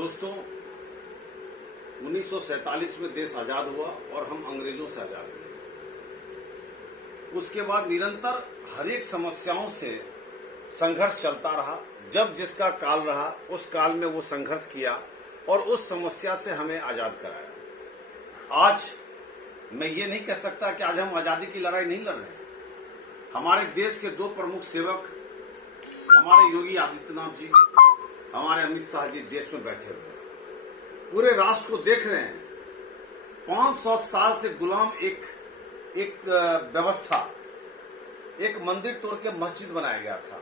दोस्तों, 1947 में देश आजाद हुआ और हम अंग्रेजों से आजाद हुए। उसके बाद निरंतर हर एक समस्याओं से संघर्ष चलता रहा। जब जिसका काल रहा उस काल में वो संघर्ष किया और उस समस्या से हमें आजाद कराया। आज मैं ये नहीं कह सकता कि आज हम आजादी की लड़ाई नहीं लड़ रहे हैं। हमारे देश के दो प्रमुख सेवक, हमारे योगी आदित्यनाथ जी, हमारे अमित शाह जी देश में बैठे हुए हैं, पूरे राष्ट्र को देख रहे हैं। 500 साल से गुलाम एक व्यवस्था, एक मंदिर तोड़ के मस्जिद बनाया गया था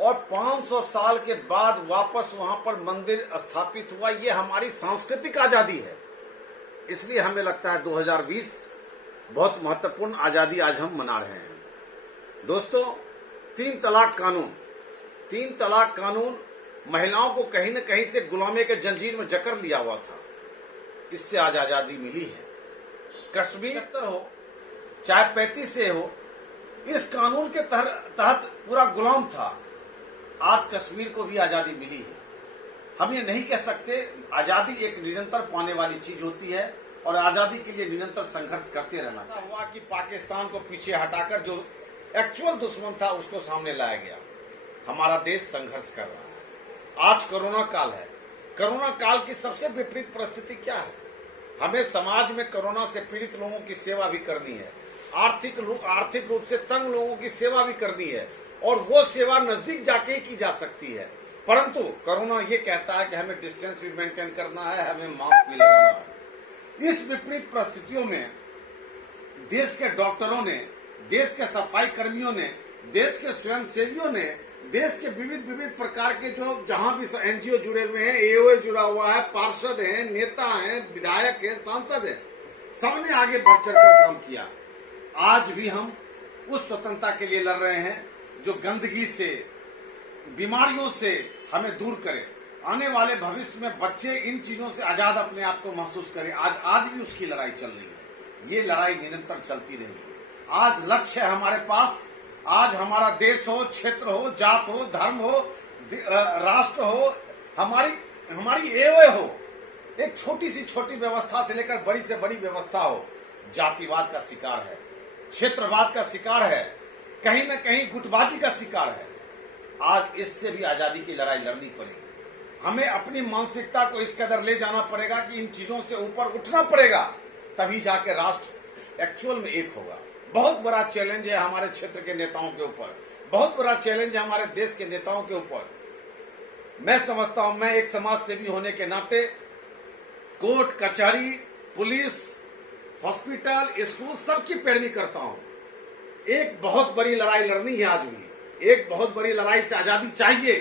और 500 साल के बाद वापस वहां पर मंदिर स्थापित हुआ। ये हमारी सांस्कृतिक आजादी है। इसलिए हमें लगता है 2020 बहुत महत्वपूर्ण आजादी आज हम मना रहे हैं। दोस्तों, 3 तलाक कानून महिलाओं को कहीं न कहीं से गुलामी के जंजीर में जकड़ लिया हुआ था। इससे आज आजादी मिली है। कश्मीर हो चाहे 35 से हो, इस कानून के तहत पूरा गुलाम था। आज कश्मीर को भी आजादी मिली है। हम ये नहीं कह सकते। आजादी एक निरंतर पाने वाली चीज होती है और आजादी के लिए निरंतर संघर्ष करते रहना चाहिए। हुआ कि पाकिस्तान को पीछे हटाकर जो एक्चुअल दुश्मन था उसको सामने लाया गया। हमारा देश संघर्ष कर रहा है। आज कोरोना काल है। कोरोना काल की सबसे विपरीत परिस्थिति क्या है? हमें समाज में कोरोना से पीड़ित लोगों की सेवा भी करनी है, आर्थिक रूप से तंग लोगों की सेवा भी करनी है और वो सेवा नजदीक जाके ही की जा सकती है। परंतु कोरोना ये कहता है कि हमें डिस्टेंस भी मेंटेन करना है, हमें मास्क भी लगाना है। इस विपरीत परिस्थितियों में देश के डॉक्टरों ने, देश के सफाई कर्मियों ने, देश के स्वयंसेवियों ने, देश के विविध प्रकार के जो जहां भी एनजीओ जुड़े हुए हैं, एओए जुड़ा हुआ है, पार्षद हैं, नेता हैं, विधायक हैं, सांसद हैं, सबने आगे बढ़ चढ़कर काम किया। आज भी हम उस स्वतंत्रता के लिए लड़ रहे हैं जो गंदगी से, बीमारियों से हमें दूर करे। आने वाले भविष्य में बच्चे इन चीजों से आजाद अपने आप को महसूस करें। आज भी उसकी लड़ाई चल रही है। ये लड़ाई निरंतर चलती रहेगी। आज लक्ष्य है हमारे पास। आज हमारा देश हो, क्षेत्र हो, जात हो, धर्म हो, राष्ट्र हो, हमारी एओए हो, एक छोटी से छोटी व्यवस्था से लेकर बड़ी से बड़ी व्यवस्था हो, जातिवाद का शिकार है, क्षेत्रवाद का शिकार है, कहीं न कहीं गुटबाजी का शिकार है। आज इससे भी आजादी की लड़ाई लड़नी पड़ेगी। हमें अपनी मानसिकता को इस कदर ले जाना पड़ेगा कि इन चीजों से ऊपर उठना पड़ेगा, तभी जाके राष्ट्र एक्चुअल में एक होगा। बहुत बड़ा चैलेंज है हमारे क्षेत्र के नेताओं के ऊपर, बहुत बड़ा चैलेंज है हमारे देश के नेताओं के ऊपर। मैं समझता हूं, मैं एक समाज सेवी होने के नाते कोर्ट कचहरी, पुलिस, हॉस्पिटल, स्कूल सबकी पैरवी करता हूं। एक बहुत बड़ी लड़ाई लड़नी है आज भी। एक बहुत बड़ी लड़ाई से आजादी चाहिए।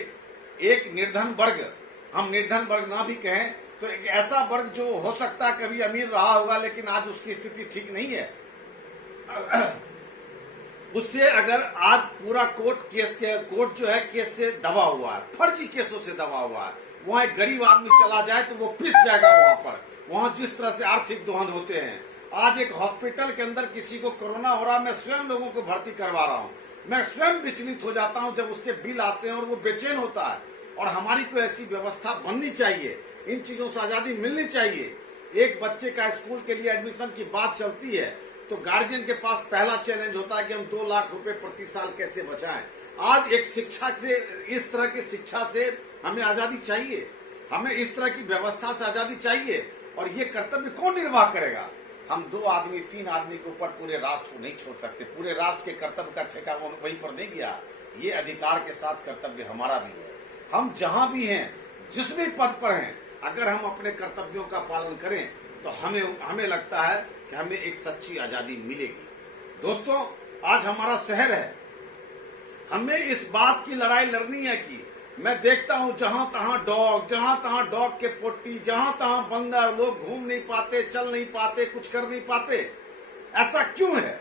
एक निर्धन वर्ग, हम निर्धन वर्ग ना भी कहें तो एक ऐसा वर्ग जो हो सकता है कभी अमीर रहा होगा लेकिन आज उसकी स्थिति ठीक नहीं है, उससे अगर आज पूरा कोर्ट जो है केस से दबा हुआ है, फर्जी केसों से दबा हुआ है, वहां एक गरीब आदमी चला जाए तो वो पिस जाएगा। वहां जिस तरह से आर्थिक दोहन होते हैं। आज एक हॉस्पिटल के अंदर किसी को कोरोना हो रहा है, मैं स्वयं लोगों को भर्ती करवा रहा हूं, मैं स्वयं विचलित हो जाता हूं जब उसके बिल आते हैं और वो बेचैन होता है। और हमारी कोई ऐसी व्यवस्था बननी चाहिए, इन चीजों से आजादी मिलनी चाहिए। एक बच्चे का स्कूल के लिए एडमिशन की बात चलती है तो गार्जियन के पास पहला चैलेंज होता है कि हम 2 लाख रुपए प्रति साल कैसे बचाएं। आज एक शिक्षा से, इस तरह की शिक्षा से हमें आजादी चाहिए, हमें इस तरह की व्यवस्था से आजादी चाहिए। और ये कर्तव्य कौन निर्वाह करेगा? हम 2 आदमी 3 आदमी के ऊपर पूरे राष्ट्र को नहीं छोड़ सकते। पूरे राष्ट्र के कर्तव्य का ठेका वहीं पर नहीं गया। ये अधिकार के साथ कर्तव्य हमारा भी है। हम जहां भी हैं, जिस भी पद पर हैं, अगर हम अपने कर्तव्यों का पालन करें तो हमें लगता है कि हमें एक सच्ची आजादी मिलेगी। दोस्तों, आज हमारा शहर है। हमें इस बात की लड़ाई लड़नी है कि मैं देखता हूं जहां तहां डॉग के पोटी, जहां तहां बंदर, लोग घूम नहीं पाते, चल नहीं पाते, कुछ कर नहीं पाते। ऐसा क्यों है?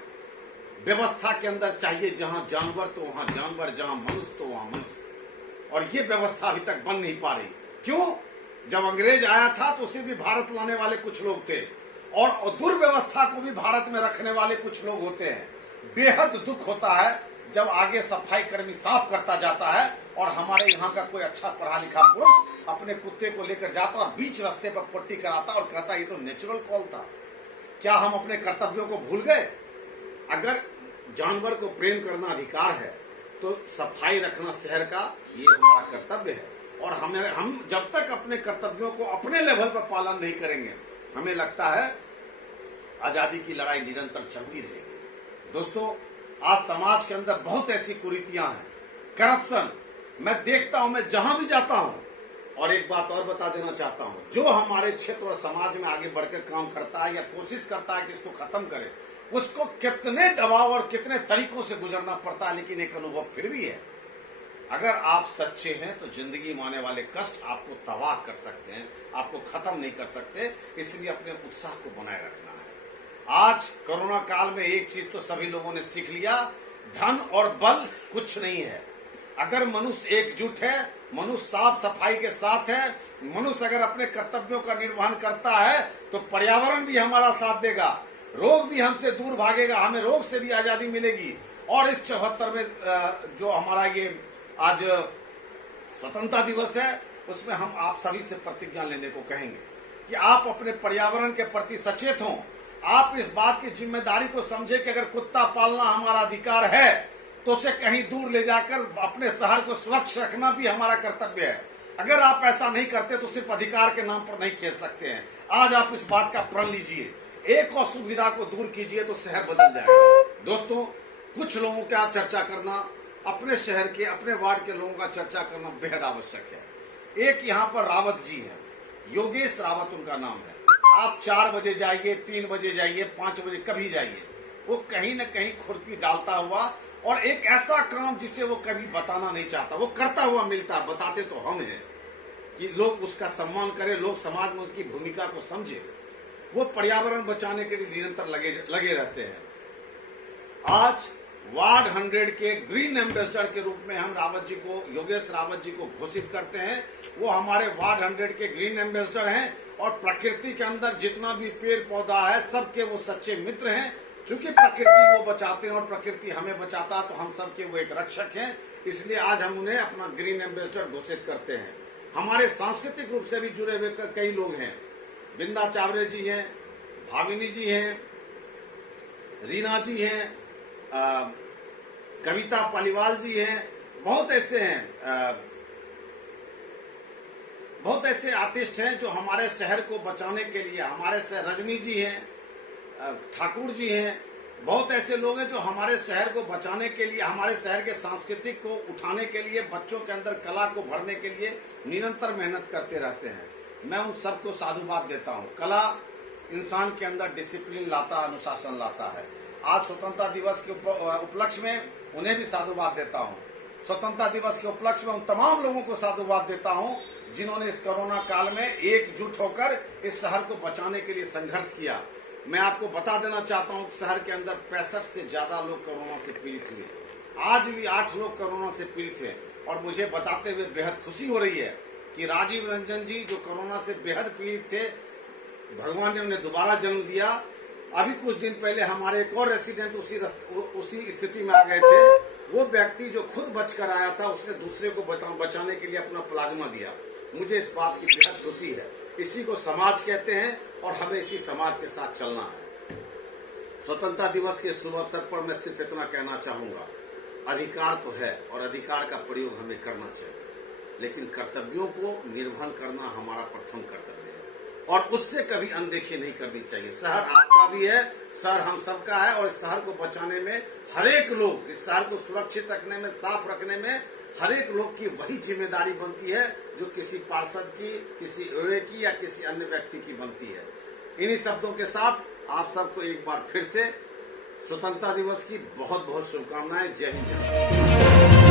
व्यवस्था के अंदर चाहिए जहां जानवर तो वहां जानवर, जहां मनुष्य तो वहां मनुष्य। और ये व्यवस्था अभी तक बन नहीं पा रही। क्यों? जब अंग्रेज आया था तो उसे भी भारत लाने वाले कुछ लोग थे और दुर्व्यवस्था को भी भारत में रखने वाले कुछ लोग होते हैं। बेहद दुख होता है जब आगे सफाई कर्मी साफ करता जाता है और हमारे यहाँ का कोई अच्छा पढ़ा लिखा पुरुष अपने कुत्ते को लेकर जाता और बीच रास्ते पर पट्टी कराता और कहता ये तो नेचुरल कॉल था। क्या हम अपने कर्तव्यों को भूल गए? अगर जानवर को प्रेम करना अधिकार है तो सफाई रखना शहर का ये हमारा कर्तव्य है। और हम जब तक अपने कर्तव्यों को अपने लेवल पर पालन नहीं करेंगे, हमें लगता है आजादी की लड़ाई निरंतर चलती रहेगी। दोस्तों, आज समाज के अंदर बहुत ऐसी कुरीतियां हैं, करप्शन मैं देखता हूं, मैं जहां भी जाता हूं। और एक बात और बता देना चाहता हूं, जो हमारे क्षेत्र और समाज में आगे बढ़कर काम करता है या कोशिश करता है कि इसको खत्म करे, उसको कितने दबाव और कितने तरीकों से गुजरना पड़ता है, लेकिन एक अनुभव फिर भी है। अगर आप सच्चे हैं तो जिंदगी में आने वाले कष्ट आपको तबाह कर सकते हैं, आपको खत्म नहीं कर सकते। इसलिए अपने उत्साह को बनाए रखना है। आज कोरोना काल में एक चीज तो सभी लोगों ने सीख लिया, धन और बल कुछ नहीं है। अगर मनुष्य एकजुट है, मनुष्य साफ सफाई के साथ है, मनुष्य अगर अपने कर्तव्यों का निर्वहन करता है तो पर्यावरण भी हमारा साथ देगा, रोग भी हमसे दूर भागेगा, हमें रोग से भी आजादी मिलेगी। और इस 74 में जो हमारा ये आज स्वतंत्रता दिवस है, उसमें हम आप सभी से प्रतिज्ञा लेने को कहेंगे कि आप अपने पर्यावरण के प्रति सचेत हों। आप इस बात की जिम्मेदारी को समझे कि अगर कुत्ता पालना हमारा अधिकार है तो उसे कहीं दूर ले जाकर अपने शहर को स्वच्छ रखना भी हमारा कर्तव्य है। अगर आप ऐसा नहीं करते तो सिर्फ अधिकार के नाम पर नहीं खेल सकते हैं। आज आप इस बात का प्रण लीजिए, एक असुविधा को दूर कीजिए तो शहर बदल जाएगा। दोस्तों, कुछ लोगों का चर्चा करना, अपने शहर के अपने वार्ड के लोगों का चर्चा करना बेहद आवश्यक है। एक यहाँ पर रावत जी है, योगेश रावत उनका नाम है। आप 4 बजे जाइए, 3 बजे जाइए, 5 बजे कभी जाइए, वो कहीं न कहीं खुरपी डालता हुआ और एक ऐसा काम जिसे वो कभी बताना नहीं चाहता, वो करता हुआ मिलता। बताते तो हम हैं कि लोग उसका सम्मान करें, लोग समाज में उसकी भूमिका को समझे। वो पर्यावरण बचाने के लिए निरंतर लगे रहते हैं। आज वार्ड 100 के ग्रीन एम्बेसडर के रूप में हम रावत जी को, योगेश रावत जी को घोषित करते हैं। वो हमारे वार्ड 100 के ग्रीन एम्बेसडर हैं और प्रकृति के अंदर जितना भी पेड़ पौधा है सबके वो सच्चे मित्र हैं। चूंकि प्रकृति वो बचाते हैं और प्रकृति हमें बचाता है, तो हम सबके वो एक रक्षक हैं। इसलिए आज हम उन्हें अपना ग्रीन एम्बेसडर घोषित करते हैं। हमारे सांस्कृतिक रूप से भी जुड़े हुए कई लोग हैं। बिंदा चावरे जी हैं, भाविनी जी हैं, रीना जी हैं, कविता पालीवाल जी हैं, बहुत ऐसे हैं, बहुत ऐसे आर्टिस्ट हैं जो हमारे शहर को बचाने के लिए, हमारे शहर, रजनी जी हैं, ठाकुर जी हैं, बहुत ऐसे लोग हैं जो हमारे शहर को बचाने के लिए, हमारे शहर के सांस्कृतिक को उठाने के लिए, बच्चों के अंदर कला को भरने के लिए निरंतर मेहनत करते रहते हैं। मैं उन सबको साधुवाद देता हूँ। कला इंसान के अंदर डिसिप्लिन लाता, अनुशासन लाता है। आज स्वतंत्रता दिवस के उपलक्ष्य में उन्हें भी साधुवाद देता हूँ। स्वतंत्रता दिवस के उपलक्ष्य में उन तमाम लोगों को साधुवाद देता हूँ जिन्होंने इस कोरोना काल में एकजुट होकर इस शहर को बचाने के लिए संघर्ष किया। मैं आपको बता देना चाहता हूँ, शहर के अंदर 65 से ज्यादा लोग कोरोना से पीड़ित हुए। आज भी 8 लोग कोरोना से पीड़ित हैं और मुझे बताते हुए बेहद खुशी हो रही है कि राजीव रंजन जी जो कोरोना से बेहद पीड़ित थे, भगवान ने उन्हें दोबारा जन्म दिया। अभी कुछ दिन पहले हमारे एक और रेसिडेंट उसी स्थिति में आ गए थे। वो व्यक्ति जो खुद बचकर आया था, उसने दूसरे को बचाने के लिए अपना प्लाज्मा दिया। मुझे इस बात की बेहद खुशी है। इसी को समाज कहते हैं और हमें इसी समाज के साथ चलना है। स्वतंत्रता दिवस के शुभ अवसर पर मैं सिर्फ इतना कहना चाहूंगा, अधिकार तो है और अधिकार का प्रयोग हमें करना चाहिए, लेकिन कर्तव्यों को निर्वहन करना हमारा प्रथम कर्तव्य है और उससे कभी अनदेखी नहीं करनी चाहिए। शहर आपका भी है, शहर हम सबका है और इस शहर को बचाने में हरेक लोग, इस शहर को सुरक्षित रखने में, साफ रखने में हरेक लोग की वही जिम्मेदारी बनती है जो किसी पार्षद की, किसी एओए की या किसी अन्य व्यक्ति की बनती है। इन्हीं शब्दों के साथ आप सबको एक बार फिर से स्वतंत्रता दिवस की बहुत बहुत शुभकामनाएं। जय हिंद, जय भारत।